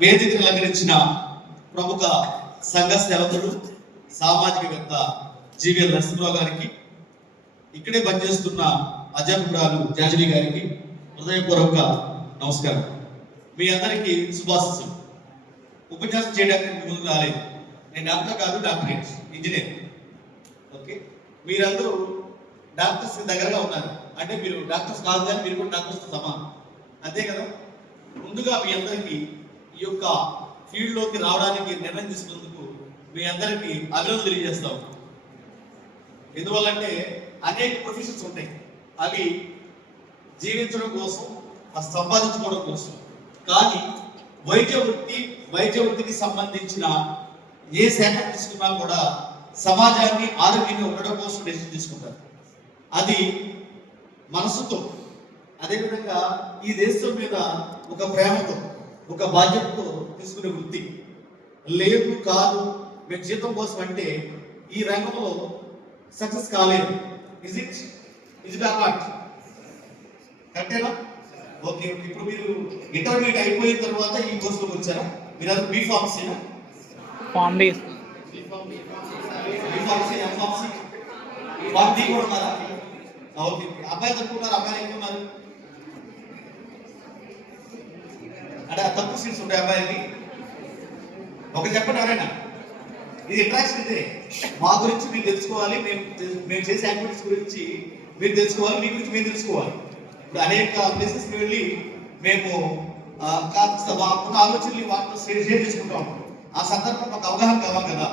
వేదికను అలంకరించిన ప్రముఖ సంఘ సేవకుడు సామాజికవేత్త జీవీఎల్ నరసింహరావు గారికి, ఇక్కడే పనిచేస్తున్న అధ్యాపకురాలు జాజలి గారికి హృదయపూర్వక నమస్కారం. మీ అందరికీ శుభాశిస్సులు. ఉపన్యాసం చేయడానికి ముందు రాలేదు. నేను డాక్టర్ కాదు, డాక్టరేట్ ఇంజనీర్. ఓకే, మీరందరూ డాక్టర్స్ దగ్గరగా ఉన్నారు. అంటే మీరు డాక్టర్స్ కాదు కానీ మీరు కూడా డాక్టర్స్ సమానం, అంతే కదా. ముందుగా మీ అందరికీ ఈ యొక్క ఫీల్డ్లోకి రావడానికి నిర్ణయం తీసుకున్నందుకు మీ అందరికీ అభినందనలు తెలియజేస్తాం. ఎందువల్లంటే అనేక ప్రొఫెషన్స్ ఉంటాయి, అవి జీవించడం కోసం, సంపాదించుకోవడం కోసం. కానీ వైద్య వృత్తికి సంబంధించిన ఏ శాఖ తీసుకున్నా కూడా సమాజాన్ని ఆరోగ్యంగా ఉండడం కోసం డెసిషన్ తీసుకుంటారు. అది మనసుతో, అదేవిధంగా ఈ దేశం మీద ఒక ప్రేమతో, ఒక బాధ్యతతో తీసుకునే వృత్తి. లేదు కాదు మేము జీతం కోసం అంటే ఈ రంగంలో సక్సెస్ కాలేదు. Is it or not? కరెక్టేనా? ఓకే, ఇప్పుడు మీరు ఇంటర్మీడియట్ అయిపోయిన తర్వాత ఈ కోర్సులోకి వచ్చారా? మీరు అది బీఫార్మసీనా? కూడా ఉన్నారా? ఓకే, అబ్బాయిలు తక్కువ ఉన్నారు, అబ్బాయిలు ఎక్కువ ఉన్నారు. అంటే తక్కువ సీట్స్ ఉంటాయి అబ్బాయిలకి. ఒక చెప్పండి ఎవరైనా. ఇది ఇంట్రాక్షన్. ఇదే మా గురించి మీరు తెలుసుకోవాలి, మేము చేసే యాక్టివిటీస్ గురించి మీరు తెలుసుకోవాలి, మీ గురించి మేము తెలుసుకోవాలి. ఇప్పుడు అనేక ప్లేసెస్కి వెళ్ళి మేము ఆలోచనలు వాటితో షేర్ చేసుకుంటాం. ఆ సందర్భం మాకు అవగాహన కావాలి కదా,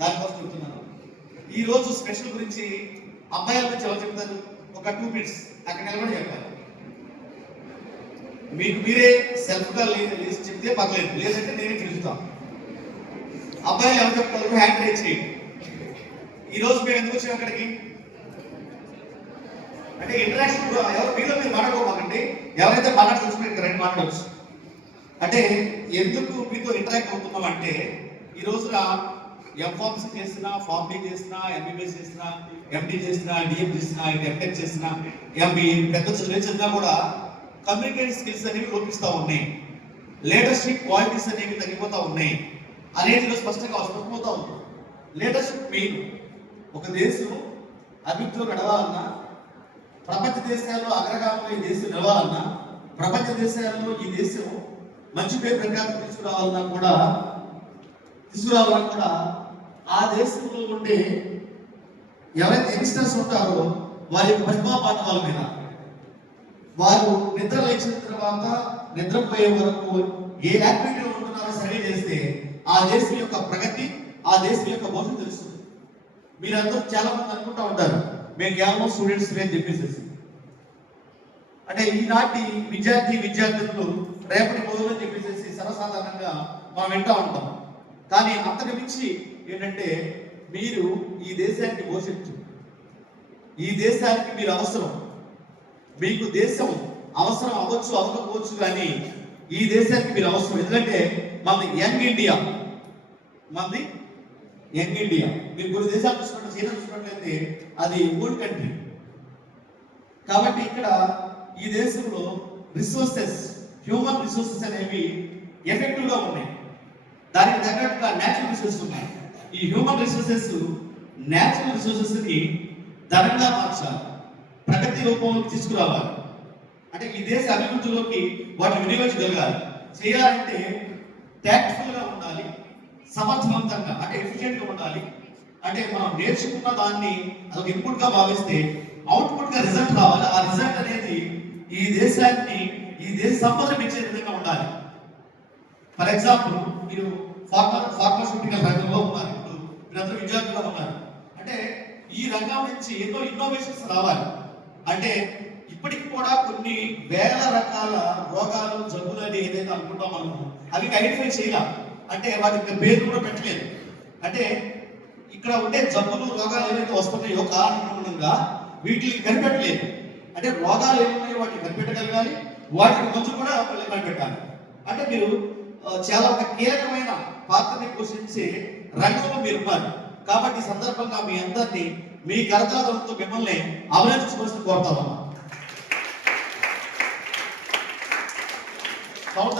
దానికోసం చెప్తున్నాను. ఈరోజు స్పెషల్ గురించి అబ్బాయిల గురించి ఎవరు చెప్తారు? ఒక 2 minutes అక్కడ నిలబడి చెప్పాలి. మీకు మీరే సెల్ఫ్గా లేచి చెప్తే పర్లేదు, లేదంటే నేనే పిలుస్తాను. అబ్బాయిలు ఎవరు చెప్తారు? హ్యాండ్ రైజ్ చేయండి. ఈరోజు మేము ఎందుకు వచ్చాము అక్కడికి అంటే ఇంటరాక్షన్. ఎవరు మీలో మీరు మాట్లాడుకోమాకండి, ఎవరైతే మాట్లాడుతున్నారు ఇక్కడ రెండు మాట్లాడవచ్చు. అంటే ఎందుకు మీతో ఇంటరాక్ట్ అవుతున్నాం అంటే, ఈ రోజున ఎంఫార్మసీ చేసినా, ఫార్మ్ డి చేసినా, ఎంబీబీఎస్ చేసినా, ఎండి చేసినా, డిఎం చేసినా, ఎంటెక్ చేసినా, ఎంబీఏ పెద్ద చదివినా కూడా కమ్యూనికేషన్ స్కిల్స్ అనేవి లోపిస్తూ ఉన్నాయి, లీడర్షిప్ క్వాలిటీస్ అనేవి తగ్గిపోతూ ఉన్నాయి అనేది స్పష్టంగా స్పష్టమవుతా ఉంది. Leadership main. ఒక దేశం అభివృద్ధిలో నడవాలన్నా, ప్రపంచ దేశాల్లో అగ్రగామంలో ఈ దేశం నిలవాలన్నా, ప్రపంచ దేశాల్లో ఈ దేశం మంచి పేరు ప్రఖ్యాతి తీసుకురావాలన్నా కూడా ఆ దేశంలో ఉండే ఎవరైతే యంగ్స్టర్స్ ఉంటారో వారి ప్రతిభా పాఠవాల మీద, వారు నిద్ర లేచిన తర్వాత నిద్రపోయే వరకు ఏ యాక్టివిటీలో ఉంటున్నారో సరి చేస్తే ఆ దేశం యొక్క ప్రగతి, ఆ దేశం యొక్క భవిష్యత్తు తెలుస్తుంది. మీరందరూ చాలా మంది అనుకుంటా ఉంటారు మేము కేవలం స్టూడెంట్స్ అని చెప్పేసి. అంటే ఈనాటి విద్యార్థులు రేపటి పౌరులు అని చెప్పేసి సర్వసాధారణంగా మనం వింటూ ఉంటాం. కానీ అంతకు మించి ఏంటంటే, మీరు ఈ దేశానికి భవిష్యత్తు, ఈ దేశానికి మీరు అవసరం. మీకు దేశం అవసరం అవ్వచ్చు, అవ్వకపోవచ్చు, కానీ ఈ దేశానికి మీరు అవసరం. ఎందుకంటే మనది యంగ్ ఇండియా. మీరు కొన్ని దేశాలు చూసుకుంటే, చైనా చూసుకున్నట్లయితే అది ఓల్డ్ కంట్రీ. కాబట్టి ఇక్కడ ఈ దేశంలో హ్యూమన్ రిసోర్సెస్ అనేవి ఎఫెక్టివ్గా ఉన్నాయి. దానికి తగ్గట్టుగా న్యాచురల్ రిసోర్సెస్ ఉన్నాయి. ఈ హ్యూమన్ రిసోర్సెస్ న్యాచురల్ రిసోర్సెస్ని ధనంగా మార్చాలి, ప్రగతి రూపంలోకి తీసుకురావాలి. అంటే ఈ దేశ అభివృద్ధిలోకి వాటిని వినియోగించగలగాలి. చేయాలంటే ట్యాక్ట్ఫుల్గా ఉండాలి, సమర్థవంతంగా అంటే ఎఫిషియెంట్గా ఉండాలి. అంటే మనం నేర్చుకున్న దాన్ని అదొక ఇన్పుట్గా భావిస్తే అవుట్పుట్గా రిజల్ట్ రావాలి. ఆ రిజల్ట్ అనేది ఈ దేశాన్ని, ఈ దేశ సంపదను పెంచే విధంగా ఉండాలి. ఫర్ ఎగ్జాంపుల్, మీరు ఫార్మాస్యూటికల్ రంగంలో ఉన్నారు, ఇప్పుడు మీరందరూ విద్యార్థులుగా ఉన్నారు. అంటే ఈ రంగం నుంచి ఎన్నో ఇన్నోవేషన్స్ రావాలి. అంటే ఇప్పటికి కూడా కొన్ని వేల రకాల రోగాలు, జబ్బులు అని ఏదైతే అనుకుంటాం మనము, అవి ఐడెంటిఫై చేయాలి. అంటే వాటికి పేరు కూడా పెట్టలేదు. అంటే ఇక్కడ ఉండే జబ్బులు, రోగాలు ఏవైతే వస్తున్నాయో కారణంగా వీటిని కనిపెట్టలేదు. అంటే రోగాలు ఏమున్నాయో వాటిని కనిపెట్టగలగాలి, వాటికి మందు కూడా కనిపెట్టాలి. అంటే మీరు చాలా ఒక కీలకమైన పాత్రని పోషించే రంగంలో మీరు ఉన్నారు. కాబట్టి ఈ సందర్భంగా మీ అందరినీ మీ కరతాళంతో మిమ్మల్ని అభినందించవలసి కోరుతామన్నా. Sound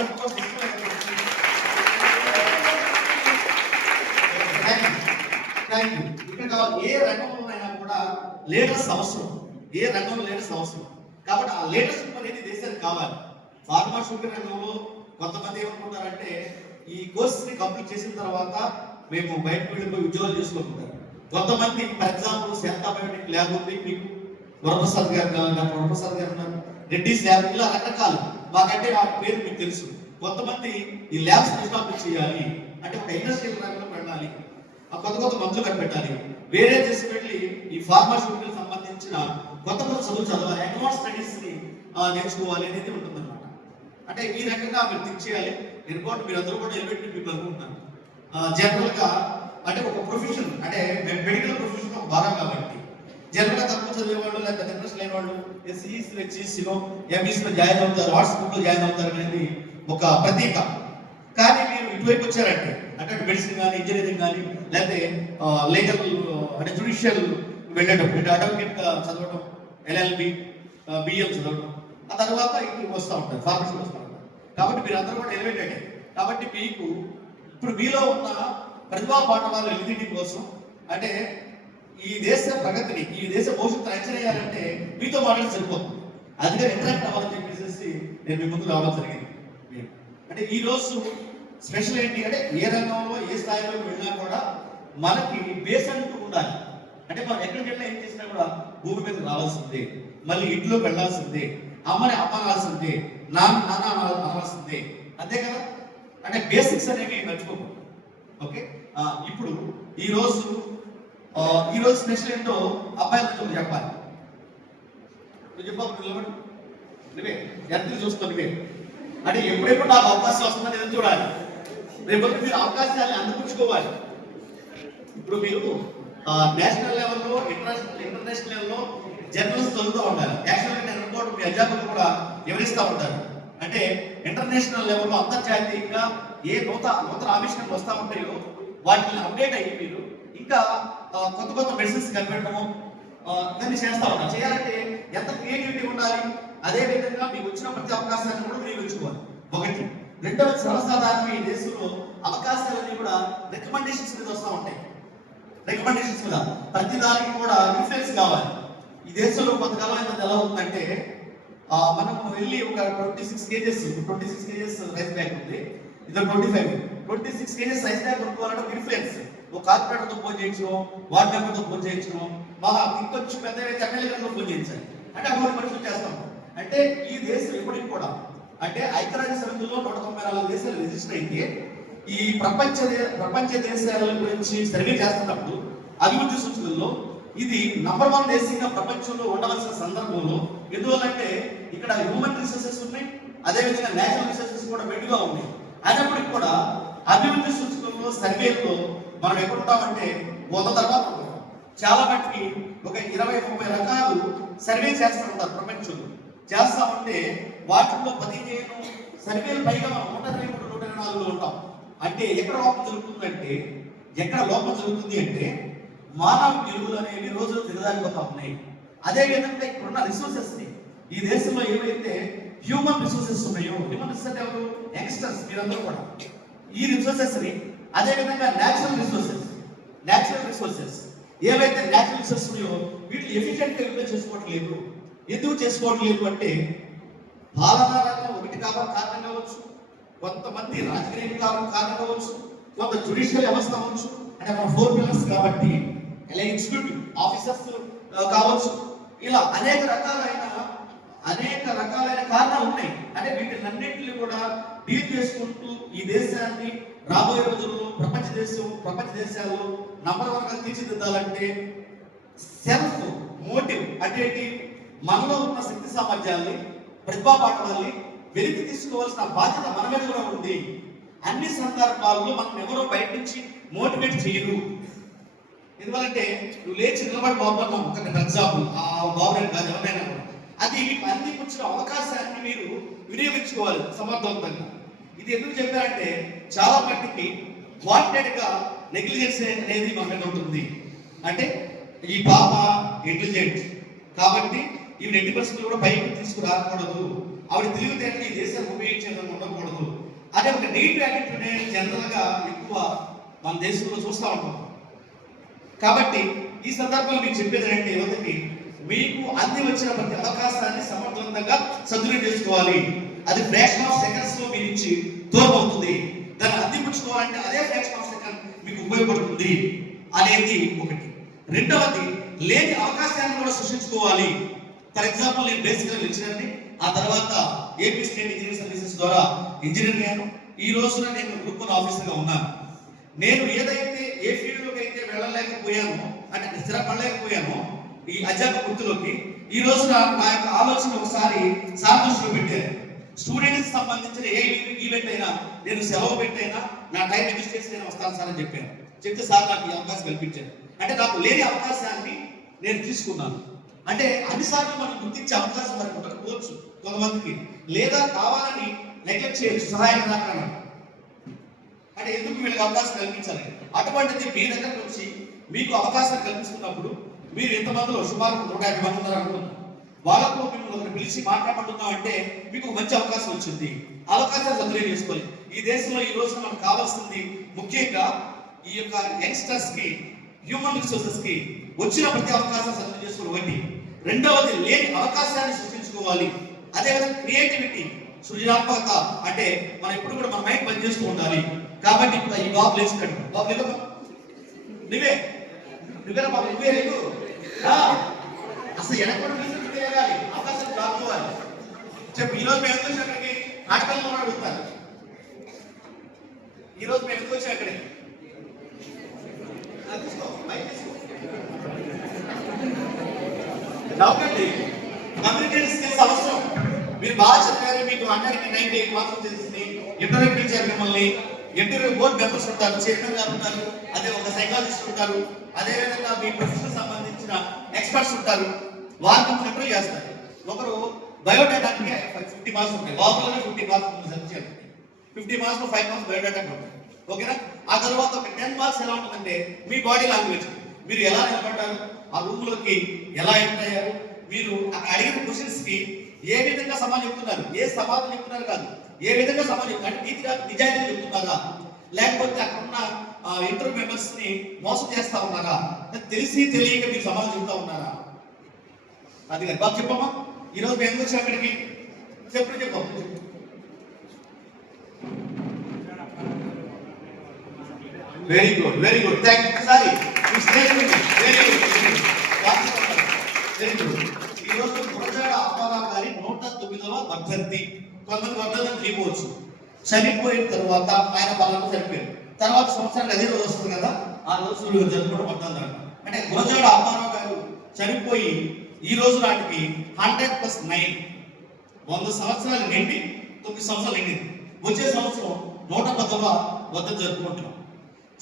thank you. ఇక్కడ ఏ రంగంలోనైనా కూడా లీడర్స్ అవసరం, ఏ రంగంలో లీడర్స్ అవసరం. కాబట్టి ఆ లీడర్షిప్ అనేది దేశానికి కావాలి. ఫార్మాస్యూటికల్ రంగంలో కొంతమంది ఏమనుకుంటారంటే ఈ కోర్స్ ని కంప్లీట్ చేసిన తర్వాత మేము బయటకు వెళ్ళిపోయి ఉద్యోగాలు చేసుకుంటారు. కొంతమంది for example Shantha biotic lab ఉంది, మీకు వరప్రసాద్ గారు ఉన్నారు, రెడ్డిస్ ల్యాబ్, ఇలా రకరకాలు. మాకంటే ఆ పేరు మీకు తెలుసు. కొంతమంది ఈ ల్యాబ్స్ ఎస్టాబ్లిష్ చేయాలి అంటే ఒక ఇండస్ట్రియల్ రంగంలో వెళ్ళాలి, కొత్త కొత్త మందులు కనిపెట్టాలి, వేరే దేశం వెళ్ళి ఈ ఫార్మాస్యూటికల్ సంబంధించిన కొత్త కొత్త చదువులు చదవాలి, అడ్వాన్స్ స్టడీస్ ని నేర్చుకోవాలి అనేది ఉంటుందన్నమాట. అంటే ఈ రకంగా మీరు థింక్ చేయాలి. నేను మీరు అందరూ కూడా ఎలిమెంటరీ పీపుల్ అనుకుంటున్నాను. జనరల్ గా అంటే ఒక ప్రొఫెషన్, అంటే మెడికల్ ప్రొఫెషన్ ఒక భాగం కాబట్టి జనరల్ గా తక్కువ చదివేవాళ్ళు లేకపోతే ఇంట్రెస్ట్ లేని వాళ్ళు ఎస్సీసీలో ఎంబీసీలో జాయిన్ అవుతారు, ఆర్ట్స్ గ్రూప్లో జాయిన్ అవుతారు అనేది ఒక ప్రతీక. కానీ మీరు ఇటువైపు వచ్చారంటే అంటే మెడిసిన్ కానీ ఇంజనీరింగ్ కానీ లేకపోతే లీగల్ అంటే జ్యుడిషియల్ వెళ్ళేటప్పుడు అంటే అడ్వకేట్ చదవడం, ఎల్ఎల్బి బిఎం చదవడం, ఆ తర్వాత ఇంటికి వస్తూ ఉంటారు, ఫార్మసీ వస్తూ ఉంటారు. కాబట్టి మీరు అందరూ కూడా ఎలివేటెడ్. కాబట్టి మీకు ఇప్పుడు మీలో ఉన్న ప్రతిభా పాఠవాలు ఎలిజిబిలిటీ కోసం అంటే ఈ దేశ ప్రగతిని, ఈ దేశ భవిష్యత్తును అంచనా వేయాలంటే మీతో మాట్లాడి సరిపోతుంది. అందుకే ఇంటరాక్ట్ అవ్వాలని చెప్పేసి నేను మీ ముందు రావడం జరిగింది. అంటే ఈ రోజు స్పెషల్ ఏంటి అంటే ఏ రంగంలో ఏ స్థాయిలో వెళ్ళినా కూడా మనకి బేస్ అంటూ ఉండాలి. అంటే మనం ఎక్కడికి వెళ్ళినా ఏం చేసినా కూడా భూమి మీద రావాల్సిందే, మళ్ళీ ఇంట్లోకి వెళ్ళాల్సిందే, అమ్మని అమ్మాల్సిందే, నాన్న అనాల్సిందే, అంతే కదా. అంటే బేసిక్స్ అనేవి మర్చిపోకూడదు. ఓకే, ఇప్పుడు ఈ రోజు స్పెషల్ ఏంటో అబ్బాయిలతో చెప్పాలి. చెప్పాలి నువ్వే ఎంత చూసుకో, నువ్వే అంటే ఎప్పుడెప్పుడు నాకు అవకాశం వస్తుందని ఎదురు చూడాలి. రేపు మీరు అవకాశాన్ని అందిపుచ్చుకోవాలి. ఇప్పుడు మీరు నేషనల్ లెవెల్లో ఇంటర్నేషనల్ లెవెల్లో జర్నలిస్ట్ చదువుతూ ఉండాలి. యాక్చువల్గా నేను అనుకోవడం మీ అధ్యాపకులు కూడా వివరిస్తూ ఉంటారు. అంటే ఇంటర్నేషనల్ లెవెల్లో అంతర్జాతీయంగా ఏ నూతన ఆవిష్కరణలు వస్తూ ఉంటాయో వాటిని అప్డేట్ అయ్యి మీరు ఇంకా కొత్త కొత్త మెడిసిన్స్ కనిపెట్టడము ఇవన్నీ చేస్తూ ఉంటారు. చేయాలంటే ఎంత క్రియేటివిటీ ఉండాలి. అదే విధంగా మీకు వచ్చిన ప్రతి అవకాశాన్ని కూడా వినియోగించుకోవాలి. ఒకటి. రెండవది, సర్వసాధారణంగా ఈ దేశంలో అవకాశాలన్నీ కూడా రికమెండేషన్స్ మీద వస్తూ ఉంటాయి. రికమెండేషన్స్ మీద ప్రతి దానికి కూడా ఇన్ఫ్లుయెన్స్ కావాలి. ఈ దేశంలో కొంతకాలం అయితే ఎలా ఉందంటే మనం వెళ్ళి ఒక 26 కేజెస్ రైస్ బ్యాగ్ ఉంది, ఇది 26 కేజెస్ రైస్ బ్యాగ్ కొనుక్కోవాలంటే ఇన్ఫ్లుయెన్స్. ఒక కార్పొరేటర్తో ఫోన్ చేయించడం, వార్డ్ మెంబర్తో ఫోన్ చేయించడం, మళ్ళీ ఇంకొంచెం పెద్ద ఎమ్మెల్యేలతో ఫోన్ చేయించాలి. అంటే అటువంటి పరిస్థితులు చేస్తాం. అంటే ఈ దేశం ఎప్పటికి కూడా అంటే ఐక్యరాజ్య సమితిలో 194 దేశాలు రిజిస్టర్ అయితే ఈ ప్రపంచ దేశాల గురించి సర్వే చేస్తున్నప్పుడు అభివృద్ధి సూచికల్లో ఇది నంబర్ 1 దేశంగా ప్రపంచంలో ఉండవలసిన సందర్భంలో, ఎందువల్లంటే ఇక్కడ హ్యూమన్ రిసోర్సెస్ ఉన్నాయి, అదేవిధంగా నేచురల్ రిసోర్సెస్ కూడా మెండుగా ఉన్నాయి. అయినప్పటికీ కూడా అభివృద్ధి సూచికల్లో సర్వేల్లో మనం ఎక్కడుంటామంటే 100 తర్వాత ఉంటాం. చాలా మట్టికి ఒక 20-30 రకాలు సర్వే చేస్తూ ఉంటారు ప్రపంచంలో. చేస్తా ఉంటే వాటిల్లో 15 సర్వేలు పైగా మనం 123-124లో ఉంటాం. అంటే ఎక్కడ లోపం జరుగుతుంది అంటే మానవ విలువలు అనేవి రోజులు దిగజారిపోతా ఉన్నాయి. అదే విధంగా ఇప్పుడున్న రిసోర్సెస్ ని ఈ దేశంలో ఏవైతే హ్యూమన్ రిసోర్సెస్ ఉన్నాయో, హ్యూమన్ రిసోర్సెస్ అంటే ఎవరు? యంగ్స్టర్స్, మీరందరూ కూడా ఈ రిసోర్సెస్ ని, అదే విధంగా నేచురల్ రిసోర్సెస్ ఏవైతే నేచురల్ రిసోర్సెస్ ఉన్నాయో వీటిని ఎఫిషియెంట్ గా యూటిలైజ్ చేసుకోవట్లేదు. ఎందుకు చేసుకోవట్లేదు అంటే పాలనా రంగం ఒకటి కారణం కావచ్చు, కొంతమంది రాజకీయ కారణం కావచ్చు, కొంత జ్యుడిషియల్ వ్యవస్థ కావచ్చు. అంటే మన 4 పిల్లర్స్ కాబట్టి ఇలా ఎగ్జిక్యూటివ్ ఆఫీసర్స్ కావచ్చు, ఇలా అనేక రకాలైన కారణాలు ఉన్నాయి. అంటే వీటినన్నింటినీ కూడా డీల్ చేసుకుంటూ ఈ దేశాన్ని రాబోయే రోజుల్లో ప్రపంచ దేశాల్లో నంబర్ 1 గా తీర్చిదిద్దాలంటే సెల్ఫ్ మోటివ్ అంటే మనలో ఉన్న శక్తి సామర్థ్యాన్ని, ప్రతిభా పాఠవాల్ని వెలికి తీసుకోవాల్సిన బాధ్యత మన మీద కూడా ఉంది. అన్ని సందర్భాల్లో మనం ఎవరో బయట నుంచి మోటివేట్ చేయరు. ఎందుకంటే నువ్వు లేచి నిలబడి బాగున్నావు ఒక ఎగ్జాంపుల్, ఆ బాబు కాదు ఎవరైనా కూడా అది అన్ని వచ్చిన అవకాశాన్ని మీరు వినియోగించుకోవాలి సమర్థవంతంగా. ఇది ఎందుకు చెప్పారంటే చాలా మట్టికి వాంటెడ్ గా నెగ్లిజెన్స్ అనేది మన మీద ఉంటుంది. అంటే ఈ పాప ఇంటెలిజెంట్ కాబట్టి ఈవిడ 80% కూడా పైకి తీసుకురాకూడదు, ఆవిడ తెలివితేటలు ఈ దేశాన్ని ఉపయోగించేదని ఉండకూడదు అదే ఒక నెగిటివ్ యాటిట్యూడ్ జనరల్ గా ఎక్కువ మన దేశంలో చూస్తూ ఉంటాం. కాబట్టి ఈ సందర్భంలో మీకు చెప్పేది ఏంటంటే యువతకి, మీకు అంది వచ్చిన ప్రతి అవకాశాన్ని సమర్థవంతంగా సద్వినియోగం చేసుకోవాలి. అది ఫ్రాక్షన్ ఆఫ్ సెకండ్స్ లో మీ నుంచి దూరం అవుతుంది. దాన్ని అందిపుచ్చుకోవాలంటే అదే ఫ్రాక్షన్ ఆఫ్ సెకండ్ మీకు ఉపయోగపడుతుంది అనేది ఒకటి. రెండవది, లేని అవకాశాన్ని కూడా సృష్టించుకోవాలి. ఫర్ ఎగ్జాంపుల్, నేను బేసికల్ లెక్చరర్ని, ఆ తర్వాత ఏపీ స్టేట్ ఇంజనీరింగ్ సర్వీసెస్ ద్వారా ఇంజనీర్ అయ్యాను. ఈ రోజున నేను గ్రూప్ 1 ఆఫీసర్గా ఉన్నాను. నేను ఏదైతే ఏ ఫీల్డ్లోకి అయితే వెళ్ళలేకపోయానో, అంటే స్థిరపడలేకపోయానో ఈ అధ్యాపక వృత్తిలోకి, ఈ రోజున నా యొక్క ఆలోచన ఒకసారి సార్ దృష్టిలో పెట్టాను. స్టూడెంట్స్ సంబంధించిన ఏ ఈవెంట్ అయినా నేను సెలవు పెట్టైనా నా టైం రిజిస్ట్రేషన్ అయినా వస్తాను సార్ అని చెప్పాను. చెప్తే సార్ నాకు ఈ అవకాశం కల్పించారు. అంటే నాకు లేని అవకాశాన్ని నేను తీసుకున్నాను. అంటే అన్నిసార్లు మనం గుర్తించే అవకాశం మనకు ఉండకపోవచ్చు కొంతమందికి, లేదా కావాలని నెగ్లెక్ట్ చేయొచ్చు, సహాయం రాకుండా. అంటే ఎందుకు వీళ్ళకి అవకాశం కల్పించాలి? అటువంటిది మీ దగ్గరకు వచ్చి మీకు అవకాశం కల్పిస్తున్నప్పుడు మీరు ఎంతమందిలో సుమారు 150 మంది ఉన్నారు అనుకుంటున్నారు, వాళ్ళకు మిమ్మల్ని ఒకరు పిలిచి మాట్లాడుతున్నాం అంటే మీకు ఒక మంచి అవకాశం వచ్చింది. అవకాశాలు సద్వినియోగం చేసుకోవాలి. ఈ దేశంలో ఈ రోజు మనకు కావాల్సింది ముఖ్యంగా ఈ యొక్క యంగ్స్టర్స్ కి, హ్యూమన్ రిసోర్సెస్ కి వచ్చిన ప్రతి అవకాశం సద్వినియోగం చేసుకోవాలి. ఒకటి. రెండవది, లేని అవకాశాన్ని సృష్టించుకోవాలి. అదేవిధంగా క్రియేటివిటీ, సృజనాత్మకత, అంటే మనం ఎప్పుడు కూడా మన మైండ్ పనిచేస్తూ ఉండాలి. కాబట్టి ఈ బాబు లేచుతాడు. బాబు లేదు, నువ్వే నువ్వేనా బాబు, నువ్వే లేదు. అసలు ఎనకుండా వెళ్ళాలి, అవకాశం రాసుకోవాలి. చెప్పు, ఈరోజు మేము ఎందుకు వచ్చాం అక్కడికి? నాటకంలో అడుగుతారు. ఈరోజు మేము ఎందుకు వచ్చాం అక్కడికి? నవ్వండి. కమ్యూనికేషన్ స్కిల్స్ అవసరం. మీరు బాగా చెప్పారు, మీకు 198 మార్క్స్ తెలిసింది. ఇంటర్వ్యూ పిలిచారు మిమ్మల్ని. ఇంటర్వ్యూ బోర్డు మెంబర్స్ ఉంటారు, చైర్మన్ గారు ఉంటారు, అదే ఒక సైకాలజిస్ట్ ఉంటారు, అదేవిధంగా మీ ప్రొఫెషన్ సంబంధించిన ఎక్స్పర్ట్స్ ఉంటారు. వారిని ఇంటర్వ్యూ చేస్తారు. ఒకరు బయోడేటాకి 50 మార్క్స్ ఉంటాయి, లోపలనే 50 మార్క్స్ సెలెక్ట్ చేయాలి. 50 మార్క్స్ 5 మార్క్స్ బయోడేటాకి ఉంటాయి. ఓకేనా? ఆ తర్వాత ఒక 10 మార్క్స్ ఎలా ఉంటుందంటే మీ బాడీ లాంగ్వేజ్, మీరు ఎలా నిలబడ్డారు, ఆ రూమ్ లోకి ఎలా ఎంటర్ అయ్యారు, మీరు అడిగిన క్వశ్చన్స్ కి ఏ విధంగా సమాధానం చెప్తున్నారు, ఏ సమాధానం చెప్తున్నారు కాదు, ఏ విధంగా సమాధానం చెప్తున్నారు, అంటే నీతిగా నిజాయితీ చెప్తున్నారా, లేకపోతే అక్కడ ఉన్న ఇంటర్వ్యూ మెంబర్స్ ని మోసం చేస్తా ఉన్నారా, తెలిసి తెలియక మీరు సమాధానం చెప్తా ఉన్నారా? అది కాదు. బాగా చెప్పమ్మా, ఈరోజు మేము ఎందుకు వచ్చాం అక్కడికి? చెప్పు. Very good, very good, thank you. Sorry, very good. ఈ రోజు గురజాడ అప్పారావు గారి 109వ వర్ధంతి. కొంతమంది వర్ధంతి తెలియవచ్చు. చనిపోయిన తర్వాత ఆయన బలంలో చనిపోయారు. తర్వాత సంవత్సరానికి అదే రోజు వస్తుంది కదా, ఆ రోజు జరుపుకోవడం వర్ధంతి అంట. అంటే గురజాడ అప్పారావు గారు చనిపోయి ఈ రోజు నాటికి 100+9 100 సంవత్సరాలు నిండి 9 సంవత్సరాలు నిండింది. వచ్చే సంవత్సరం 110వ వర్ధంతి జరుపుకుంటున్నాం.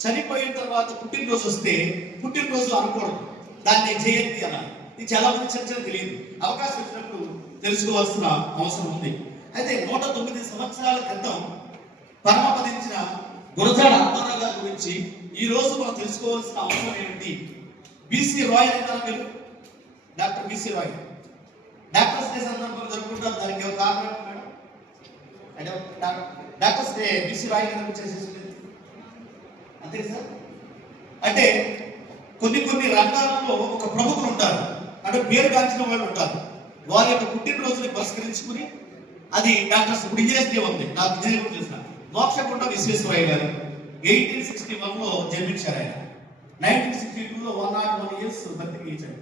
చనిపోయిన తర్వాత పుట్టినరోజు వస్తే పుట్టినరోజు అనుకోవడం, దాన్ని జయంతి అనాలి. ఇది చాలా మంది చర్చలు తెలియదు. అవకాశం వచ్చినప్పుడు తెలుసుకోవాల్సిన అవసరం ఉంది. అయితే 109 సంవత్సరాల క్రితం పరమపదించిన గురజాడ అప్పారావు గారి గురించి ఈ రోజు మనం తెలుసుకోవాల్సిన అవసరం ఏమిటి? బీసీ రాయ్ అంటారా మీరు? Doctor BC Roy doctors day సందర్భంగా జరుపుకుంటారు. దానికి ఒక కారణం madam, doctors day BC Roy గురించి చేసేసింది అంతే సార్. అంటే కొన్ని రంగాలలో ఒక ప్రముఖులు ఉంటారు, అంటే పేరు గాంచిన వాళ్ళు ఉంటారు. వారి యొక్క పుట్టినరోజుని పురస్కరించుకుని, అది డాక్టర్స్ ఇప్పుడు ఇంజనీర్స్ డే ఉంది. నాకు ఇంజనీర్ చూసిన మోక్షగుండ విశ్వేశ్వరయ్య గారు 1861లో జన్మించారు. ఆయన 1962లో 101 years బతికి ఇచ్చారు.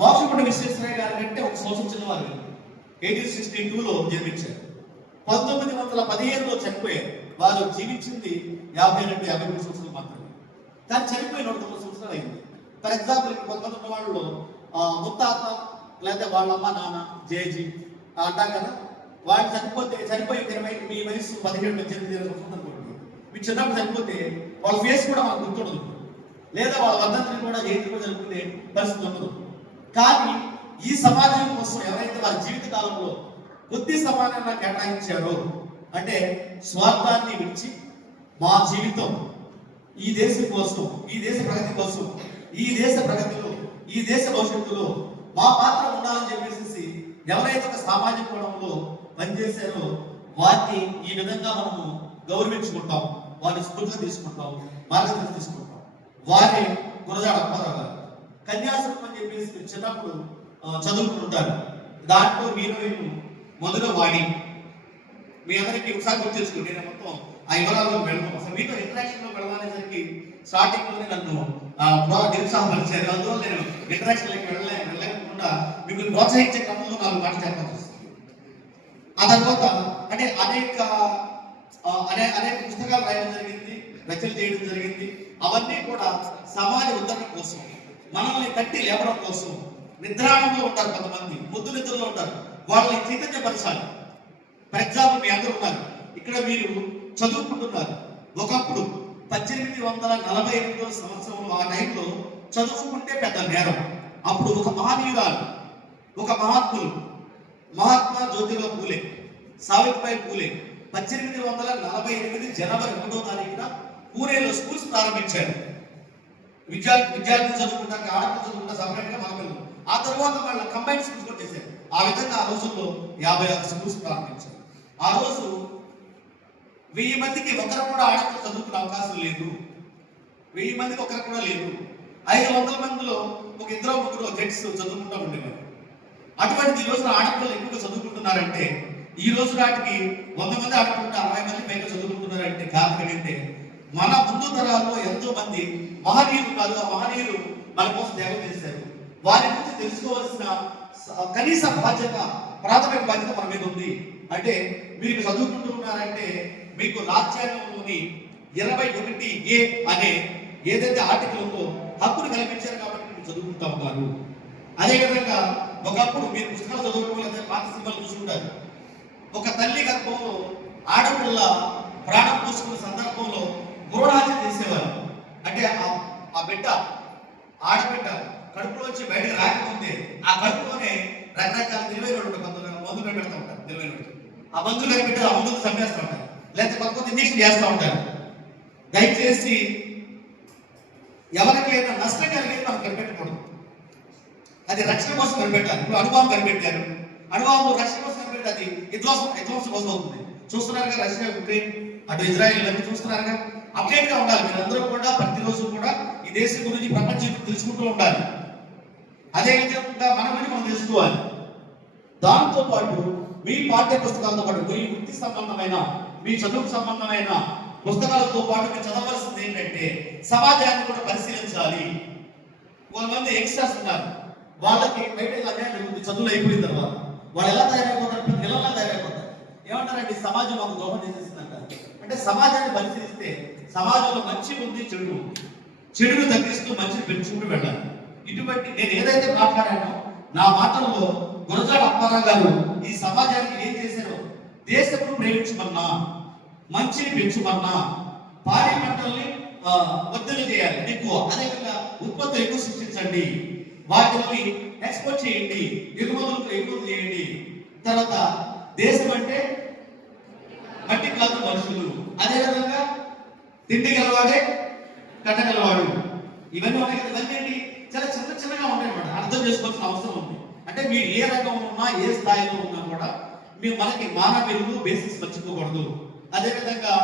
మోక్షగుండ విశ్వేశ్వరయ్య గారి కంటే ఒక సంవత్సరం చిన్నవారు. 1862లో జన్మించారు. 1915లో చనిపోయారు. వారు జీవించింది 52-53 సంవత్సరాలు మాత్రమే. కానీ చనిపోయి 109 సంవత్సరాలు అయింది. ఫర్ ఎగ్జాంపుల్, కొంతమంది ఉన్న వాళ్ళు ముత్తాత లేదా వాళ్ళ అమ్మ నాన్న జేజీ అంటారు కదా, వాళ్ళు చనిపోయి మీ వయసు 17-18 సంవత్సరాలు అనుకోండి. మీ చిన్నప్పుడు చనిపోతే వాళ్ళ ఫేస్ కూడా మనకు గుర్తుండదు, లేదా వాళ్ళ వర్ధంతిని కూడా జయంతి కూడా జరుపుకునే పరిస్థితి ఉండదు. కానీ ఈ సమాజం కోసం ఎవరైతే వారి జీవిత కాలంలో కొద్ది సమానంగా కేటాయించారో, అంటే స్వార్థాన్ని విడిచి మా జీవితం ఈ దేశం కోసం, ఈ దేశ ప్రగతి కోసం, ఈ దేశ ప్రగతిలో, ఈ దేశ భవిష్యత్తులో మా పాత్ర ఉండాలని చెప్పేసి ఎవరైతే ఒక సామాజిక కోణంలో పనిచేశారో వారిని ఈ విధంగా మనము గౌరవించుకుంటాం, వారిని స్ఫూర్తిగా తీసుకుంటాం, మార్గదర్శనం తీసుకుంటాం. వారి గురజాడ అప్పారావు గారు. కన్యాశుల్కం అని చెప్పేసి మీరు చిన్నప్పుడు చదువుకుంటుంటారు. దాంట్లో హీరోయిన్ మధుర వాణి. మీ అందరికీ ఒకసారి గుర్తు తెలుసుకుంటే నేను మొత్తం ఆ వివరాల్లో వెళ్ళను. అసలు మీతో ఇంటరాక్షన్ లో వెళ్ళాలనేసరికి స్టార్టింగ్ లోనే నన్ను నిరుత్సాహపరిచారు. అందువల్ల నేను ఇంటరాక్షన్ లోకి వెళ్ళలేకుండా మీకు ప్రోత్సహించే క్రమంలో 4 మాటలు చెప్పాల్సి వస్తుంది. ఆ తర్వాత అంటే అనేక పుస్తకాలు రాయడం జరిగింది, రచన చేయడం జరిగింది. అవన్నీ కూడా సమాజ ఉద్ధరణ కోసం, మనల్ని తట్టి లేపడం కోసం. నిద్రాణంలో ఉంటారు కొంతమంది, ముద్దు నిద్రలో ఉంటారు, వాళ్ళని చైతన్యపరచాలి. ఫర్ ఎగ్జాంపుల్ మీ అందరూ ఉన్నారు ఇక్కడ, మీరు చదువుకుంటున్నారు. ఒకప్పుడు 1848 సంవత్సరంలో ఆ టైంలో చదువుకుంటే పెద్ద నేరం. అప్పుడు ఒక మహనీయురాలు, ఒక మహాత్ములు, మహాత్మా జ్యోతిరావు పూలే, సావిత్రిబాయి పూలే 1848 జనవరి 1వ తారీఖున పూణేలో స్కూల్స్ ప్రారంభించారు. విద్యార్థులు చదువుకుంటారు, ఆడపిల్లలు చదువుకుంటా సపరేట్ గా మన. ఆ తర్వాత వాళ్ళ కంబైన్ స్కూల్స్ కూడా చేశారు. ఆ విధంగా ఆ రోజుల్లో 56 స్కూల్స్ ప్రారంభించారు. ఆ రోజు 1000 మందికి ఒకరు కూడా ఆడపిల్లలు చదువుకునే అవకాశం లేదు. 1000 మందికి ఒకరు కూడా లేదు. 500 మందిలో ఒక 2-3 జెంట్స్ చదువుకుంటూ ఉండేవారు. అటువంటి ఈ రోజున ఆడపిల్లలు ఎక్కువగా చదువుకుంటున్నారంటే, ఈ రోజు నాటికి 100 మంది ఆడపిల్లలు 60 మంది పైగా చదువుకుంటున్నారంటే కారణం ఏంటంటే, మన ముందు తరాల్లో ఎంతో మంది మహనీయులు ఉన్నారు. ఆ మహనీయులు మన కోసం త్యాగం చేశారు. వారి గురించి తెలుసుకోవాల్సిన కనీస బాధ్యత, ప్రాథమిక బాధ్యత మన మీద ఉంది. అంటే మీరు చదువుకుంటూ ఉన్నారంటే మీకు రాజ్యాంగంలోని 21A అనే ఏదైతే ఆర్టికల్ ఉందో హక్కును కల్పించారు కాబట్టి మీరు చదువుకుంటూ ఉన్నారు. అదేవిధంగా ఒకప్పుడు మీరు పుస్తకాలు చదువుకోవడం లేదా పాత సినిమాలు చూసుకుంటారు. ఒక తల్లి గర్భంలో ఆడపిల్ల ప్రాణం పోసుకున్న సందర్భంలో గృహహత్య చేసేవారు. అంటే ఆ బిడ్డ, ఆడబిడ్డ కడుపులోంచి బయటకు రాకముందే ఆ కడుపులోనే రకరకాల తెలివైన మందులు పెడతా ఉంటారు. తెలివైన ఆ మందులు కనిపెట్టి ఆ మందులు చంపేస్తూ ఉంటారు, లేకపోతే కొంత ఇంజక్షన్ చేస్తూ ఉంటారు. దయచేసి ఎవరికైనా నష్టం కలిగేది మనం కనిపెట్టకూడదు. అది రక్షణ కోసం కనిపెట్టాలి. ఇప్పుడు అణుబాంబు కనిపెట్టారు, అణుబాంబు రక్షణ కోసం కనిపెట్టి అది విధ్వంసం కోసం అవుతుంది. చూస్తున్నారుగా రష్యా, ఉక్రెయిన్, అటు ఇజ్రాయిల్ అన్ని చూస్తున్నారుగా. అప్డేట్ గా ఉండాలి. మీరు అందరూ కూడా ప్రతిరోజు కూడా ఈ దేశం గురించి, ప్రపంచం తెలుసుకుంటూ ఉండాలి. అదేవిధంగా మన గురించి మనం తెలుసుకోవాలి. దాంతో పాటు మీ పాఠ్య పుస్తకాలతో పాటు మీ వృత్తి సంబంధమైన, మీ చదువుకు సంబంధమైన పుస్తకాలతో పాటు మీరు చదవలసింది ఏంటంటే సమాజాన్ని కూడా పరిశీలించాలి. కొంతమంది యంగ్స్టర్స్ ఉన్నారు, వాళ్ళకి బయట అన్యాయం జరుగుతుంది. చదువులు అయిపోయిన తర్వాత వాళ్ళు ఎలా తయారైపోతారు? పిల్లల్లా తయారైపోతారు. ఏమంటారండి, సమాజం మాకు దోహం చేసేసింది అంటారు. అంటే సమాజాన్ని పరిశీలిస్తే సమాజంలో మంచి ఉంది, చెడు ఉంది. చెడును తగ్గిస్తూ మంచిని పెంచుకుంటూ వెళ్ళాలి. ఇటువంటి నేను ఏదైతే మాట్లాడానో నా మాటల్లో గురజాడ అప్పారావు గారు ఈ సమాజానికి ఏం చేశారో, దేశమును ప్రేమించమన్నా, మంచిని పెంచుమన్నా, పాడి పంటల్ని వర్ధలు చేయాలి ఎక్కువ, అదేవిధంగా ఉత్పత్తులు ఎక్కువ సృష్టించండి, వాటిని ఎక్స్పోర్ట్ చేయండి, ఎగుమతులు చేయండి. తర్వాత దేశం అంటే మట్టి కాదు మనుషులు, అదేవిధంగా తిండి గలవాడే కట్టగలవాడు. ఇవన్నీ ఉన్నాయి కదా, ఇవన్నీ చాలా చిన్నగా ఉంటాయి అన్నమాట. అర్థం చేసుకోవాల్సిన అవసరం ఉంది. అంటే మీరు ఏ రంగంలో ఉన్నా, ఏ స్థాయిలో ఉన్నా కూడా మనకి మానవ విలువలు బేసిక్స్ మర్చిపోకూడదు. అదేవిధంగా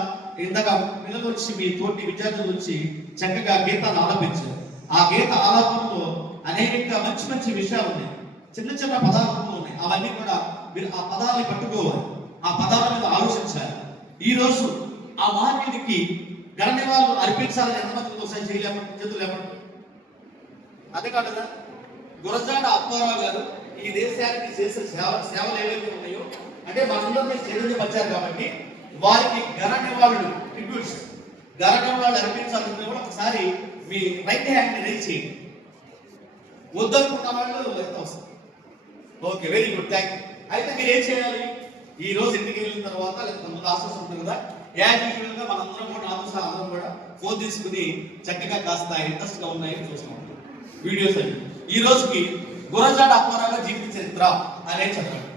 ఇందాక పిల్లలు వచ్చి, మీ తోటి విద్యార్థులు వచ్చి చక్కగా గీతాలు ఆలపించారు. ఆ గీత ఆలాపనలో అనేక మంచి విషయాలు ఉన్నాయి. చిన్న పదాలు ఉన్నాయి. అవన్నీ కూడా మీరు ఆ పదాలని పట్టుకోవాలి, ఆ పదాల మీద ఆలోచించాలి. ఈ రోజు ఆ మహనీయుడికి ఘన నివాళులు అర్పించాలని ఎంతమంది ఒకసారి చేయలేమంటే చేతులు లేమంటే. అదే కాదు కదా, గురజాడ అప్పారావు గారు ఈ దేశానికి చేసిన సేవలు ఏవైతే ఉన్నాయో, అంటే మనందరినీ చైతన్యపరిచారు కాబట్టి వారికి ఘన నివాళులు, ట్రిబ్యూట్స్, ఘన నివాళులు అర్పించాలని కూడా ఒకసారి మీ రైట్ హ్యాండ్ రైజ్ చేయండి. వద్దనుకున్న వాళ్ళు ఎంత వస్తారు. Okay, very good, thank you. అయితే మీరు ఏం చేయాలి, ఈ రోజు ఇంటికి వెళ్ళిన తర్వాత లేదా కొంత ఆశ్వాసం ఉంటుంది కదా, యాక్చువల్ గా మనందరం కూడా అందరం కూడా ఫోన్ తీసుకుని చక్కగా కాస్త ఇంట్రెస్ట్ గా ఉన్నాయని చూస్తాం వీడియోస్ అని. ఈ రోజుకి గురజాడ అప్పారావు జీవిత చరిత్ర అనేది చెప్పండి.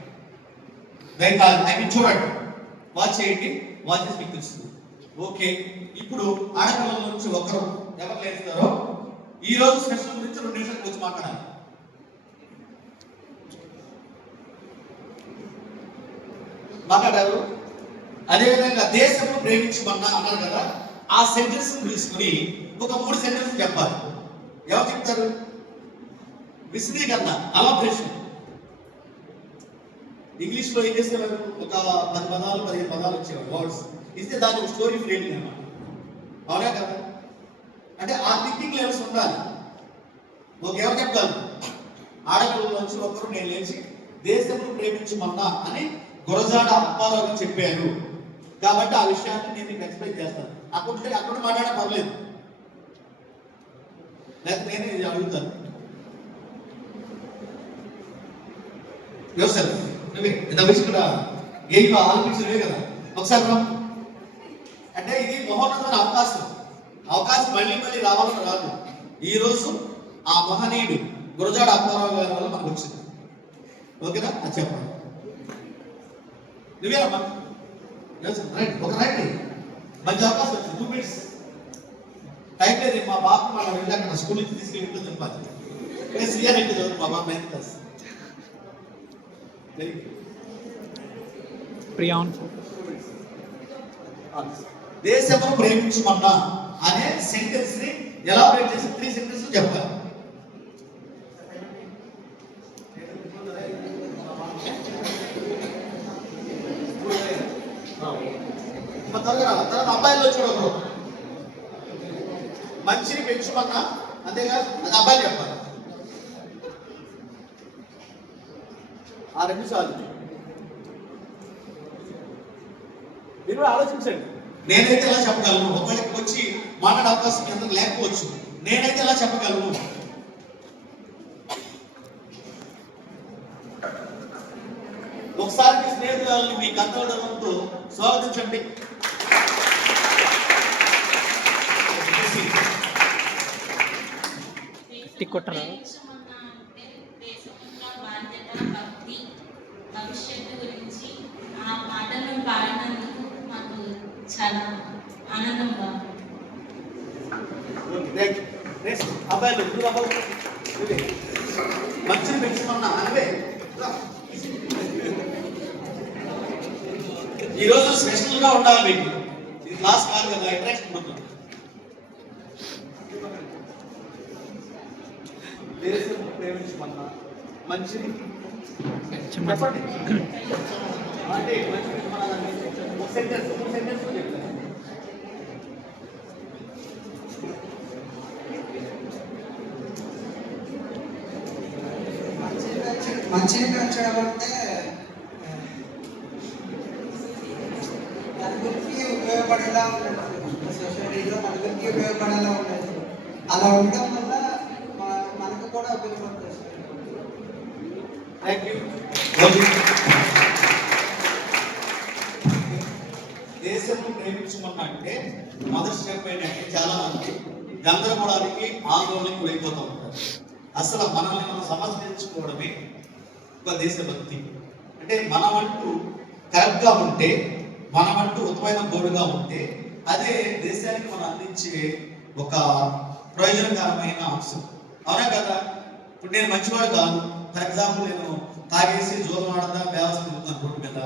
దయచేసి చూడండి, వాచ్ చేయండి, వాచ్ చేసి మీకు తెలుస్తుంది. ఓకే, ఇప్పుడు ఆడపిల్లల నుంచి ఒకరు ఎవరు లేస్తారో ఈ రోజు స్పెషల్ గురించి 2 నిమిషాలు వచ్చి మాట్లాడాలి. మాట్లాడారు. అదేవిధంగా దేశము ప్రేమించమన్నా అన్నారు కదా, ఆ సెంటెన్స్ తీసుకుని ఒక 3 సెంటెన్స్ చెప్పాలి. ఎవరు చెప్తారు? విశదీకరణ, అలబ్రేషన్. ఇంగ్లీష్ లో ఏం చేసేవారు? ఒక 10 పదాలు 15 పదాలు వచ్చేవారు వర్డ్స్ ఇస్తే దాన్ని ఒక స్టోరీ ఫ్రేమింగ్ అన్నమాట. అవునా కదా? అంటే ఆ థింకింగ్ లెవెల్స్ ఉండాలి. ఎవరు చెప్తారు? ఆడపిల్లల నుంచి ఒకరు నేను లేచి దేశమును ప్రేమించమన్నా అని గురజాడ అప్పారావు చెప్పారు. కాబట్టి ఆ విషయాన్ని నేను మీకు ఎక్స్ప్లెయిన్ చేస్తాను. అక్కడ మాట్లాడే పర్లేదు, లేకపోతే నేను ఇది అడుగుతాను. సార్ ఇక్కడ ఏం ఆలోచించలే కదా ఒకసారి. అంటే ఇది మహోన్నతమైన అవకాశం మళ్ళీ మళ్ళీ రావాలని రాదు. ఈ రోజు ఆ మహనీయుడు గురజాడ అప్పారావు గారి వల్ల మనకు వచ్చింది. ఓకేనా? అది చెప్పండి. నువ్వేనమ్మా ఒక రైట్ మంచి అవకాశం వచ్చింది. 2 minutes టైం లేదు. మా బాబు మన వెళ్ళాక స్కూల్ నుంచి తీసుకెళ్ళి ఇంట్లో తింపాలి. సిఆర్ అంటే చదువు మా బాబు 9th క్లాస్. దేశమును ప్రేమించమన్నా అనే సెంటెన్స్ ని ఎలాబరేట్ చేసి 3 సెంటెన్స్ చెప్పాలి. తర్వాత అబ్బాయిలో చూడకూడదు. మంచిని పెంచుమన్నా అంతేగా, అది అబ్బాయిలు చెప్పాలి. ఆ 2 సార్లు మీరు ఆలోచించండి. నేనైతే ఎలా చెప్పగలను? ఒకరికి వచ్చి మాట్లాడే అవకాశం ఎంత లేకపోవచ్చు. నేనైతే ఎలా చెప్పగలను? ఒకసారి మీ స్నేహితురాలని మీ గంటలతో స్వాగతించండి. భవిష్యత్తు గురించి ఆ పాటలను పాడినందుకు మాకు చాలా ఆనందంగా. మంచిని పెంచుకున్నా అనివే ఈరోజు స్పెషల్ గా ఉండాలి మీకు. ఇది క్లాస్ కాదు కదా, అట్రాక్షన్ ఉంటుంది. దేశం ప్రేమించమన్నా మంచిని చెప్పండి. అంటే మంచి ఒక సెంటెన్స్ 3 సెంటెన్స్ చెప్తాను. మంచిని పెంచడం అంటే నలుగురికి ఉపయోగపడేలా ఉండదు. సొసైటీలో నలుగురికి ఉపయోగపడేలా ఉండదు. అలా ఉండడం వల్ల మనకు కూడా ఉపయోగపడుతుంది. దేశంలో ప్రేమించమన్నా అంటే మొదటి స్టెప్ ఏంటంటే చాలా మంది గందరగోళానికి ఆందోళనకు వెళ్ళిపోతూ ఉంటారు. అసలు మనల్ని మనం సమర్థించుకోవడమే ఒక దేశభక్తి. అంటే మనమంటూ కరెక్ట్ గా ఉంటే, మనమంటూ ఉత్తమైన తోడుగా ఉంటే అదే దేశానికి మనం అందించే ఒక ప్రయోజనకరమైన అంశం. అవునా కదా? ఇప్పుడు నేను మంచివాడు కాదు. ఫర్ ఎగ్జాంపుల్ నేను తాగేసి జోలం ఆడదా వ్యవస్థ రోడ్డు మీద,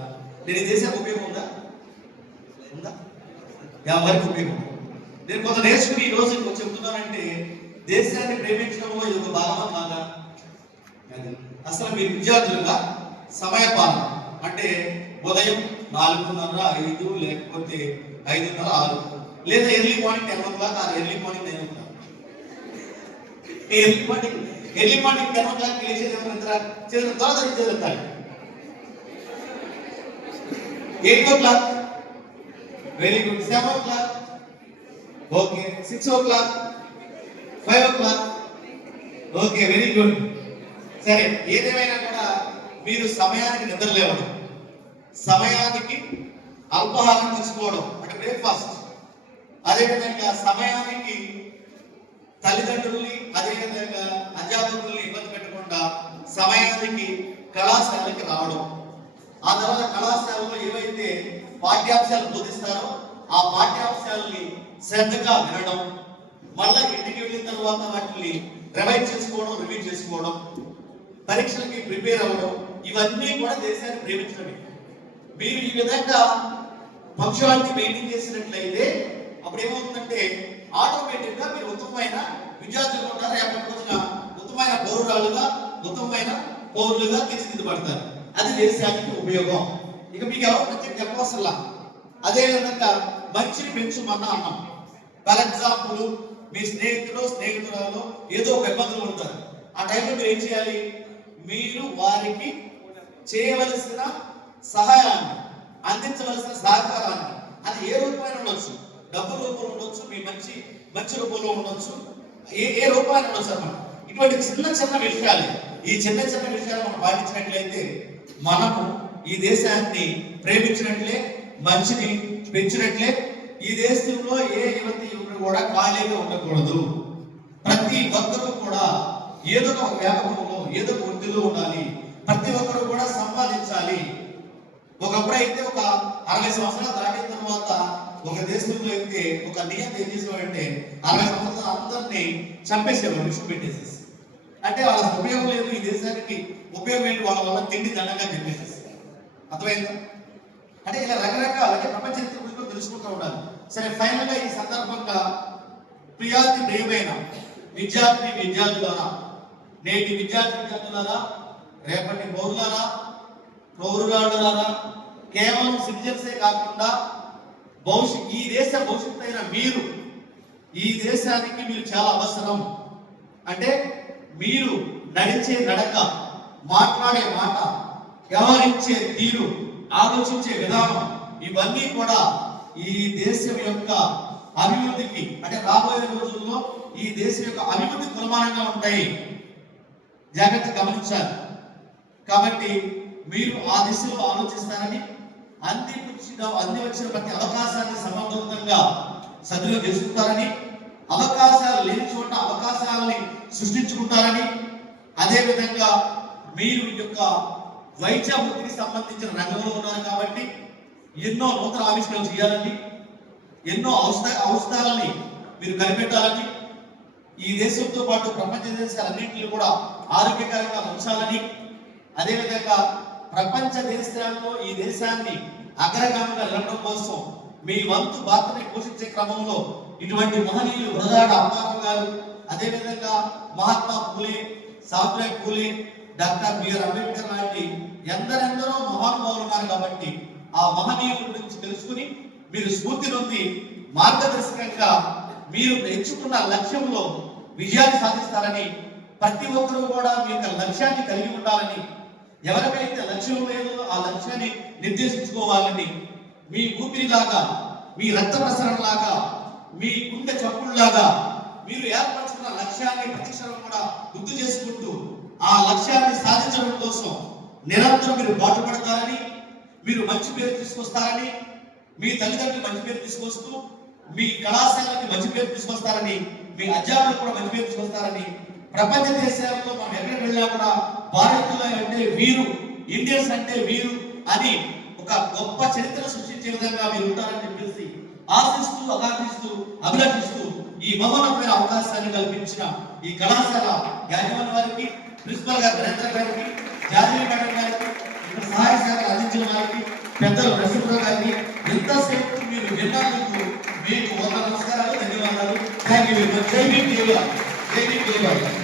నేను ఈ దేశానికి ఉపయోగం ఉందా? ఎవరికి ఉపయోగం? నేను కొంత నేర్చుకుని ఈ రోజు చెప్తున్నానంటే దేశాన్ని ప్రేమించడంలో ఇది ఒక భాగమా కాదా? అసలు మీరు విద్యార్థులుగా సమయపాలన అంటే ఉదయం 4:30, 5 లేకపోతే 5:30, 6 లేదా early morning 10 o'clock early morning 9 o'clock. Early morning 10 o'clock లేచేది త్వరగా చదువుతాడు. 8 o'clock very good. 7 o'clock okay. 6 o'clock 5 o'clock okay, very good. సరే, ఏదేమైనా కూడా మీరు సమయానికి నిద్ర లేవడం, సమయానికి అల్పాహారం తీసుకోవడం అంటే బ్రేక్ఫాస్ట్, అదేవిధంగా సమయానికి తల్లిదండ్రుల్ని అదేవిధంగా అధ్యాపకుల్ని ఇబ్బంది పెట్టకుండా సమయానికి కళాశాలకి రావడం, ఆ తర్వాత కళాశాలలో ఏవైతే పాఠ్యాంశాలు బోధిస్తారో ఆ పాఠ్యాంశాలని శ్రద్ధగా వినడం, మళ్ళీ ఇంటికి వెళ్ళిన తర్వాత వాటిని రివైజ్ చేసుకోవడం, రివ్యూ చేసుకోవడం, పరీక్షలకి ప్రిపేర్ అవ్వడం, ఇవన్నీ కూడా దేశాన్ని ప్రేమించడమే. మీరు ఈ విధంగా పంక్చువాలిటీ మెయింటైన్ చేసినట్లయితే అప్పుడు ఏమవుతుందంటే ఆటోమేటిక్ గా మీరు ఉత్తమమైన విద్యార్థులు ఉంటారు, రేపటి రోజున ఉత్తమమైన పౌరురాలుగా ఉత్తమమైన పౌరులుగా తీర్చిదిద్దబడతారు. అది దేశానికి ఉపయోగం. ఇక మీకు ఎవరు ప్రత్యేక చెప్పవసరలా. అదే విధంగా మంచిని పెంచుమన్నా అన్నాం. ఫర్ ఎగ్జాంపుల్ మీ స్నేహితురాలు ఏదో ఒక ఇబ్బందులు ఉంటారు. ఆ టైంలో మీరు ఏం చేయాలి? మీరు వారికి చేయవలసిన సహాయాన్ని, అందించవలసిన సహకారాన్ని, అది ఏ రూపమైన ఉండొచ్చు, డబ్బు రూపంలో ఉండొచ్చు, మీ మంచి రూపంలో ఉండొచ్చు, ఏ రూపాయలు ఉండొచ్చు అన్నమాట. ఇటువంటి చిన్న విషయాలు, ఈ చిన్న విషయాలు మనం పాటించినట్లయితే మనము ఈ దేశాన్ని ప్రేమించినట్లే, మంచిని పెంచినట్లే. ఈ దేశంలో ఏ యువకుడు కూడా ఖాళీగా ఉండకూడదు. ప్రతి ఒక్కరూ కూడా ఏదో ఒక వ్యాపారంలో, ఏదో ఒక వృత్తిలో ఉండాలి. ప్రతి ఒక్కరు కూడా సంపాదించాలి. ఒకప్పుడు అయితే ఒక 60 సంవత్సరాలు దాటిన తర్వాత ఒక దేశంలో అయితే ఒక నియమం ఏం చేసేవాడంటే 60 సంవత్సరాలు అందరినీ చంపేసేవాడు, విషయం పెట్టేసేసి. అంటే వాళ్ళ ఉపయోగం లేదు, ఈ దేశానికి ఉపయోగం ఏంటి, వాళ్ళ వల్ల తిండి దండంగా చెప్పేసేసి. అర్థమైందా? అంటే ఇలా రకరకాల ప్రపంచ చరిత్ర గురించి తెలుసుకుంటూ ఉండాలి. సరే, ఫైనల్ గా ఈ సందర్భంగా ప్రియమైన విద్యార్థులారా, నేటి విద్యార్థులారా, రేపటి పౌరులారా, కేవలం సిటిజన్సే కాకుండా ఈ దేశ భవిష్యత్తు అయిన మీరు, ఈ దేశానికి మీరు చాలా అవసరం. అంటే మీరు నడిచే నడక, మాట్లాడే మాట, వ్యవహరించే తీరు, ఆలోచించే విధానం, ఇవన్నీ కూడా ఈ దేశం యొక్క అభివృద్ధికి, అంటే రాబోయే రోజుల్లో ఈ దేశం యొక్క అభివృద్ధి కులమానంగా ఉంటాయి. జాగ్రత్త గమనించాలి. కాబట్టి మీరు ఆ దిశలో ఆలోచిస్తారని, అంది వచ్చిన ప్రతి అవకాశాన్ని సమర్థవంతంగా సద్వినియోగం చేసుకుంటారని, అవకాశాలు లేని చోట అవకాశాలని సృష్టించుకుంటారని, అదేవిధంగా మీరు యొక్క వైద్య వృత్తికి సంబంధించిన రంగంలో ఉన్నారు కాబట్టి ఎన్నో నూతన ఆవిష్కరణలు చేయాలని, ఎన్నో ఔషధాలని మీరు కనిపెట్టాలని, ఈ దేశంతో పాటు ప్రపంచ దేశాలన్నింటినీ కూడా ఆరోగ్యకరంగా ఉంచాలని, అదేవిధంగా ప్రపంచ దేశాల్లో ఈ దేశాన్ని అగ్రగామిగా నిలపడం కోసం మీ వంతు బాధ్యతని పోషించే క్రమంలో ఇటువంటి మహనీయులు వరదాడ అప్పారావు గారు, అదేవిధంగా మహాత్మా పూలే, సావిత్రిబాయి పూలే, డాక్టర్ బిఆర్ అంబేద్కర్ లాంటి ఎందరెందరో మహానుభావులు ఉన్నారు. కాబట్టి ఆ మహనీయుల గురించి తెలుసుకుని మీరు స్ఫూర్తి నొంది మార్గదర్శకంగా మీరు ఎంచుకున్న లక్ష్యంలో విజయాన్ని సాధిస్తారని, ప్రతి ఒక్కరూ కూడా మీ యొక్క లక్ష్యాన్ని కలిగి ఉండాలని, ఎవరికైతే లక్ష్యం లేదో ఆ లక్ష్యాన్ని నిర్దేశించుకోవాలని, మీ ఊపిరిలాగా, మీ రక్త ప్రసరణలాగా, మీ గుండె చప్పుడులాగా మీరు ఏర్పరచుకున్న లక్ష్యాన్ని ప్రతిక్షణం కూడా గుర్తు చేసుకుంటూ ఆ లక్ష్యాన్ని సాధించడం కోసం నిరంతరం మీరు పాటుపడతారని, మీరు మంచి పేరు తీసుకొస్తారని, మీ తల్లిదండ్రులు మంచి పేరు తీసుకొస్తూ, మీ కళాశాలకి మంచి పేరు తీసుకొస్తారని, మీ అధ్యాపకులు కూడా మంచి పేరు తీసుకొస్తారని, ప్రపంచ దేశాలలో మనం ఎక్కడికి వెళ్ళినా కూడా భారతీయులు అంటే వీరు, ఇండియన్స్ అంటే వీరు అని ఒక గొప్ప చరిత్ర సృష్టించే విధంగా మీరు ఉంటారని చెప్పేసి ఆశిస్తూ, ఆకాంక్షిస్తూ, అభిలాషిస్తూ ఈ మహోన్నతమైన అవకాశాన్ని కల్పించిన ఈ కళాశాల యాజమాన్య వారికి, ప్రిన్సిపల్ గారు నరేంద్ర గారికి, జాతీయ మేడం గారికి, ఇక్కడ సహాయ సహకారాలు అందించిన వారికి, పెద్దలు నరసింహరావు గారికి, ఎంతసేపు మీరు విన్నందుకు మీకు నమస్కారాలు, ధన్యవాదాలు. Thank you very much. జై భీమ్.